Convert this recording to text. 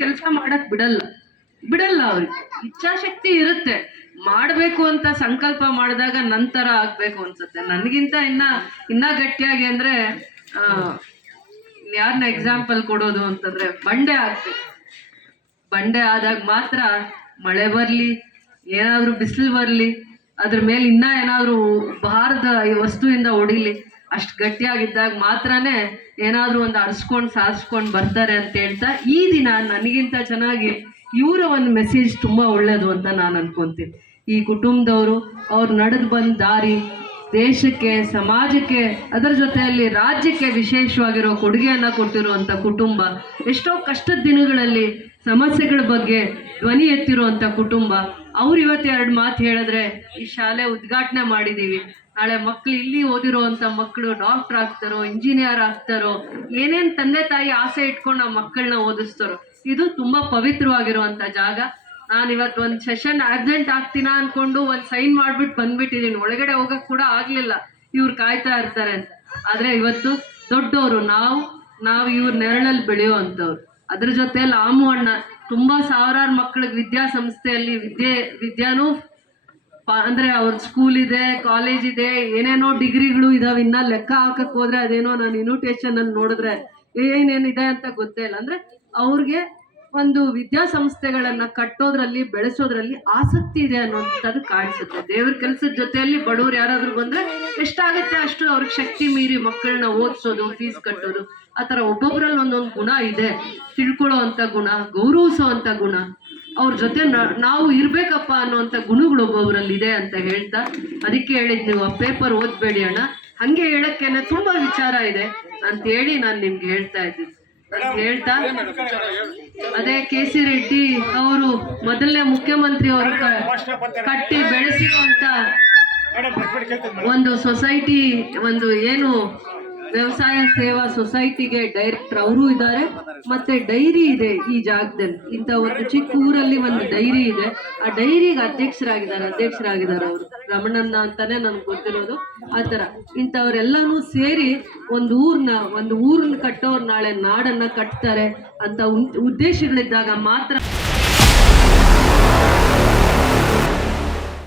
ಕೆಲಸ ಮಾಡಕ್ ಬಿಡಲ್ಲ. ಬಿಡಲ್ಲ ಅವ್ರಿಗೆ. ಇಚ್ಛಾಶಕ್ತಿ ಇರುತ್ತೆ. ಮಾಡ್ಬೇಕು ಅಂತ ಸಂಕಲ್ಪ ಮಾಡಿದಾಗ ನಂತರ ಆಗ್ಬೇಕು ಅನ್ಸುತ್ತೆ. ನನ್ಗಿಂತ ಇನ್ನ ಇನ್ನ ಗಟ್ಟಿಯಾಗಿ ಅಂದ್ರೆ ಆ ಯಾರನ್ನ ಎಕ್ಸಾಂಪಲ್ ಕೊಡೋದು ಅಂತಂದ್ರೆ ಬಂಡೆ ಆಗ್ಬೇಕು. ಬಂಡೆ ಆದಾಗ ಮಾತ್ರ ಮಳೆ ಬರ್ಲಿ ಏನಾದರೂ ಬಿಸಿಲು ಬರ್ಲಿ ಅದ್ರ ಮೇಲೆ ಇನ್ನ ಏನಾದರೂ ಭಾರದ ಈ ವಸ್ತುವಿಂದ ಹೊಡಿಲಿ, ಅಷ್ಟು ಗಟ್ಟಿಯಾಗಿದ್ದಾಗ ಮಾತ್ರನೇ ಏನಾದರೂ ಒಂದು ಅರ್ಸ್ಕೊಂಡು ಸಾಧಿಸ್ಕೊಂಡು ಬರ್ತಾರೆ ಅಂತ ಹೇಳ್ತಾ ಈ ದಿನ ನನಗಿಂತ ಚೆನ್ನಾಗಿ ಇವರ ಒಂದು ಮೆಸೇಜ್ ತುಂಬಾ ಒಳ್ಳೇದು ಅಂತ ನಾನು ಅನ್ಕೊಂತೀನಿ. ಈ ಕುಟುಂಬದವರು ಅವ್ರು ನಡೆದು ಬಂದ ದಾರಿ, ದೇಶಕ್ಕೆ, ಸಮಾಜಕ್ಕೆ, ಅದರ ಜೊತೆಯಲ್ಲಿ ರಾಜ್ಯಕ್ಕೆ ವಿಶೇಷವಾಗಿರೋ ಕೊಡುಗೆಯನ್ನ ಕೊಟ್ಟಿರುವಂತ ಕುಟುಂಬ, ಎಷ್ಟೋ ಕಷ್ಟದ ದಿನಗಳಲ್ಲಿ ಸಮಸ್ಯೆಗಳ ಬಗ್ಗೆ ಧ್ವನಿ ಎತ್ತಿರುವಂತ ಕುಟುಂಬ ಅವ್ರು ಇವತ್ತು ಎರಡು ಮಾತು ಹೇಳಿದ್ರೆ ಈ ಶಾಲೆ ಉದ್ಘಾಟನೆ ಮಾಡಿದೀವಿ. ನಾಳೆ ಮಕ್ಳು ಇಲ್ಲಿ ಓದಿರೋವಂಥ ಮಕ್ಕಳು ಡಾಕ್ಟರ್ ಆಗ್ತಾರೋ, ಇಂಜಿನಿಯರ್ ಆಗ್ತಾರೋ, ಏನೇನು ತಂದೆ ತಾಯಿ ಆಸೆ ಇಟ್ಕೊಂಡು ಆ ಮಕ್ಕಳನ್ನ ಓದಿಸ್ತಾರೋ, ಇದು ತುಂಬಾ ಪವಿತ್ರವಾಗಿರುವಂಥ ಜಾಗ. ನಾನು ಇವತ್ತು ಒಂದು ಸೆಷನ್ ಅರ್ಜೆಂಟ್ ಆಗ್ತೀನ ಅನ್ಕೊಂಡು ಒಂದು ಸೈನ್ ಮಾಡಿಬಿಟ್ಟು ಬಂದ್ಬಿಟ್ಟಿದ್ದೀನಿ ಒಳಗಡೆ ಹೋಗಕ್ ಕೂಡ ಆಗಲಿಲ್ಲ. ಇವ್ರು ಕಾಯ್ತಾ ಇರ್ತಾರೆ ಅಂತ. ಆದ್ರೆ ಇವತ್ತು ದೊಡ್ಡವರು ನಾವು ನಾವು ಇವ್ರ ನೆರಳಲ್ಲಿ ಬೆಳೆಯುವಂಥವ್ರು. ಅದ್ರ ಜೊತೆಯಲ್ಲಿ ಆಮು ಅಣ್ಣ ತುಂಬಾ ಸಾವಿರಾರು ಮಕ್ಕಳಿಗೆ ವಿದ್ಯಾಸಂಸ್ಥೆಯಲ್ಲಿ ವಿದ್ಯೆ, ವಿದ್ಯಾನೂ ಅಂದ್ರೆ ಅವ್ರ ಸ್ಕೂಲ್ ಇದೆ ಕಾಲೇಜ್ ಇದೆ, ಏನೇನೋ ಡಿಗ್ರಿಗಳು ಇದಾವೆ. ಇನ್ನ ಲೆಕ್ಕ ಹಾಕಕ್ ಹೋದ್ರೆ ಅದೇನೋ ನಾನು ಇನ್ವಿಟೇಷನ್ ಅಲ್ಲಿ ನೋಡಿದ್ರೆ ಏನೇನಿದೆ ಅಂತ ಗೊತ್ತೇ ಇಲ್ಲ. ಅಂದ್ರೆ ಅವ್ರಿಗೆ ಒಂದು ವಿದ್ಯಾಸಂಸ್ಥೆಗಳನ್ನ ಕಟ್ಟೋದ್ರಲ್ಲಿ, ಬೆಳೆಸೋದ್ರಲ್ಲಿ ಆಸಕ್ತಿ ಇದೆ ಅನ್ನೋಂಥದ್ದು ಕಾಣಿಸುತ್ತೆ. ದೇವ್ರ ಕೆಲಸದ ಜೊತೆಯಲ್ಲಿ ಬಡವ್ರು ಯಾರಾದ್ರೂ ಬಂದ್ರೆ ಎಷ್ಟಾಗುತ್ತೆ ಅಷ್ಟು ಅವ್ರಿಗೆ ಶಕ್ತಿ ಮೀರಿ ಮಕ್ಕಳನ್ನ ಓದಿಸೋದು ಫೀಸ್ ಕಟ್ಟೋದು. ಆ ಥರ ಒಬ್ಬೊಬ್ರಲ್ಲಿ ಒಂದೊಂದು ಗುಣ ಇದೆ. ತಿಳ್ಕೊಳ್ಳೋ ಅಂತ ಗುಣ ಗೌರವಿಸೋ ಅಂತ ಗುಣ. ಅವ್ರ ಜೊತೆ ನಾವು ಇರ್ಬೇಕಪ್ಪ ಅನ್ನೋಂಥ ಗುಣಗಳು ಒಬ್ಬೊಬ್ರಲ್ಲಿ ಇದೆ ಅಂತ ಹೇಳ್ತಾ ಅದಕ್ಕೆ ಹೇಳಿದ್ ನೀವು, ಆ ಪೇಪರ್ ಓದ್ಬೇಡಿ ಅಣ್ಣ. ಹಂಗೆ ಹೇಳಕ್ಕೇನೆ ತುಂಬಾ ವಿಚಾರ ಇದೆ ಅಂತ ಹೇಳಿ ನಾನು ನಿಮ್ಗೆ ಹೇಳ್ತಾ ಇದ್ದೀನಿ. ಹೇಳ್ತಾ? ಅದೇ ಕೆ ಸಿ ರೆಡ್ಡಿ ಅವರು ಮೊದಲನೇ ಮುಖ್ಯಮಂತ್ರಿ ಅವರು ಕಟ್ಟಿ ಬೆಳೆಸಿರುವಂತ ಒಂದು ಸೊಸೈಟಿ ಒಂದು ಏನು ವ್ಯವಸಾಯ ಸೇವಾ ಸೊಸೈಟಿಗೆ ಡೈರೆಕ್ಟರ್ ಅವರು ಇದ್ದಾರೆ ಮತ್ತೆ ಡೈರಿ ಇದೆ ಈ ಜಾಗದಲ್ಲಿ. ಇಂಥ ಒಂದು ಚಿಕ್ಕ ಊರಲ್ಲಿ ಒಂದು ಡೈರಿ ಇದೆ. ಆ ಡೈರಿಗೆ ಅಧ್ಯಕ್ಷರಾಗಿದ್ದಾರೆ ಅಧ್ಯಕ್ಷರಾಗಿದ್ದಾರೆ ಅವರು. ರಮಣಣ್ಣ ಅಂತಾನೆ ನನ್ಗೆ ಗೊತ್ತಿರೋದು. ಆ ಥರ ಇಂಥವ್ರೆಲ್ಲಾನು ಸೇರಿ ಒಂದು ಊರ್ನ ಒಂದು ಊರನ್ನ ಕಟ್ಟೋರು ನಾಳೆ ನಾಡನ್ನ ಕಟ್ತಾರೆ ಅಂತ ಉದ್ದೇಶಗಳಿದ್ದಾಗ ಮಾತ್ರ